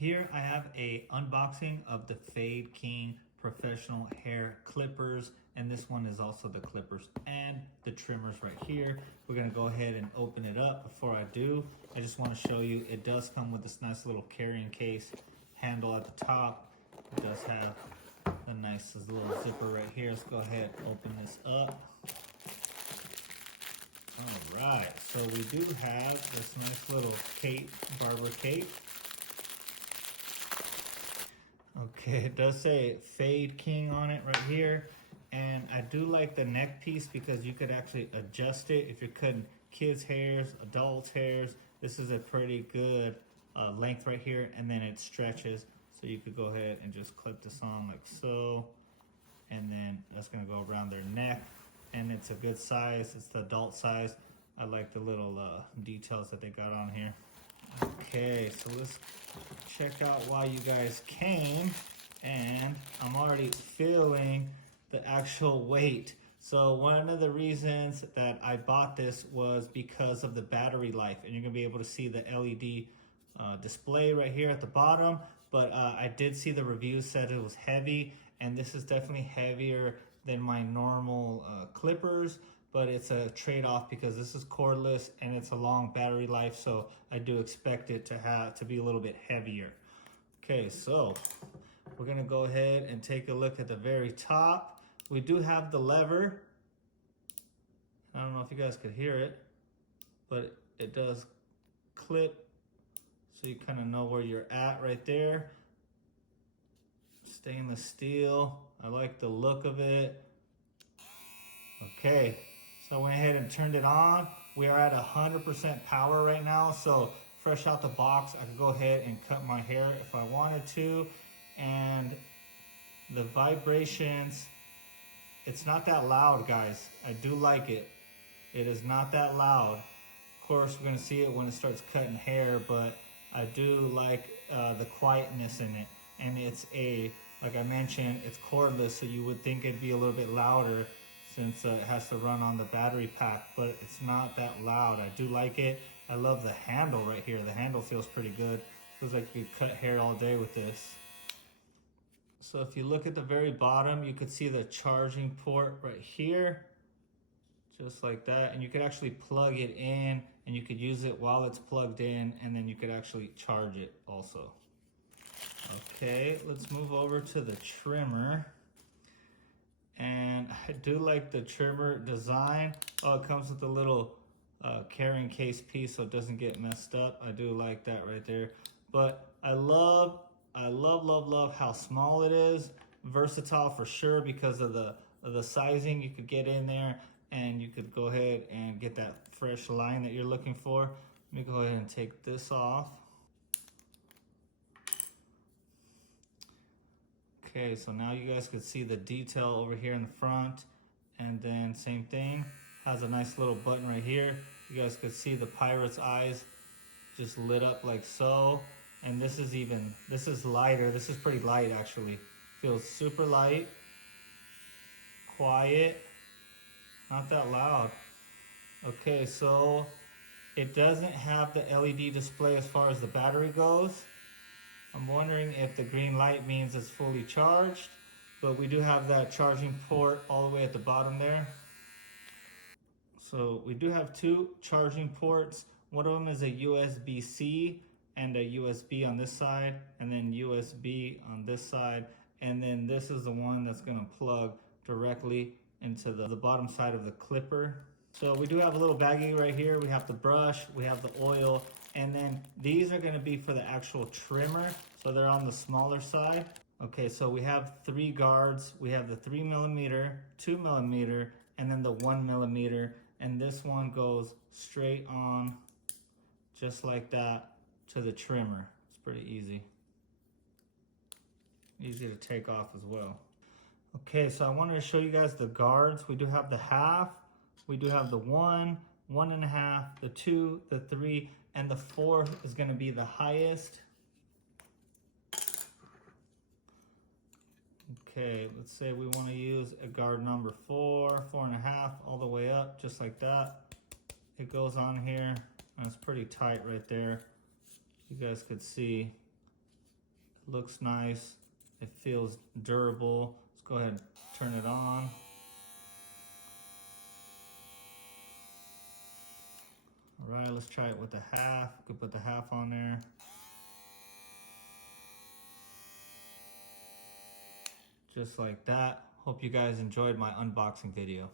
Here I have a unboxing of the Fade King professional hair clippers, and this one is also the clippers and the trimmers right here. We're gonna go ahead and open it up. Before I do, I just wanna show you, it does come with this nice little carrying case handle at the top. It does have a nice little zipper right here. Let's go ahead and open this up. All right, so we do have this nice little cape, barber cape. Okay, it does say Fade King on it right here. And I do like the neck piece because you could actually adjust it if you're cutting kids' hairs, adults' hairs. This is a pretty good length right here, and then it stretches. So you could go ahead and just clip this on like so. And then that's gonna go around their neck. And it's a good size, it's the adult size. I like the little details that they got on here. Okay, so let's check out why you guys came, and I'm already feeling the actual weight. So one of the reasons that I bought this was because of the battery life, and you're gonna be able to see the LED display right here at the bottom, but I did see the reviews said it was heavy, and this is definitely heavier than my normal clippers, but it's a trade-off because this is cordless and it's a long battery life, so I do expect it to be a little bit heavier. Okay, so we're gonna go ahead and take a look at the very top. We do have the lever. I don't know if you guys could hear it, but it does clip, so you kind of know where you're at right there. Stainless steel, I like the look of it. Okay, so I went ahead and turned it on. We are at 100% power right now, so fresh out the box, I could go ahead and cut my hair if I wanted to. And the vibrations, it's not that loud, guys. I do like it. It is not that loud. Of course, we're gonna see it when it starts cutting hair, but I do like the quietness in it. And it's like I mentioned, it's cordless, so you would think it'd be a little bit louder since it has to run on the battery pack, but it's not that loud. I do like it. I love the handle right here. The handle feels pretty good. Feels like you could cut hair all day with this. So if you look at the very bottom, you could see the charging port right here, just like that. And you could actually plug it in, and you could use it while it's plugged in, and then you could actually charge it also. Okay, let's move over to the trimmer. And I do like the trimmer design. Oh, it comes with a little carrying case piece so it doesn't get messed up. I do like that right there. But I love how small it is. Versatile for sure because of the sizing. You could get in there and you could go ahead and get that fresh line that you're looking for. Let me go ahead and take this off. Okay, so now you guys can see the detail over here in the front, and then same thing, has a nice little button right here. You guys could see the pirate's eyes just lit up like so. And this is lighter. This is pretty light actually. Feels super light, quiet, not that loud. Okay, so it doesn't have the LED display as far as the battery goes. I'm wondering if the green light means it's fully charged, but we do have that charging port all the way at the bottom there. So we do have two charging ports. One of them is a USB-C and a USB on this side, and then USB on this side. And then this is the one that's gonna plug directly into the bottom side of the clipper. So we do have a little baggie right here. We have the brush, we have the oil, and then these are gonna be for the actual trimmer. So they're on the smaller side. Okay, so we have three guards. We have the 3mm, 2mm, and then the 1mm. And this one goes straight on, just like that, to the trimmer. It's pretty easy. Easy to take off as well. Okay, so I wanted to show you guys the guards. We do have the half, we do have the 1, 1.5, the 2, the 3, and the 4 is gonna be the highest. Okay, let's say we wanna use a guard number 4, 4.5, all the way up, just like that. It goes on here, and it's pretty tight right there. You guys could see Looks nice. It feels durable. Let's go ahead and turn it on. All right, let's try it with the half. We could put the half on there. Just like that. Hope you guys enjoyed my unboxing video.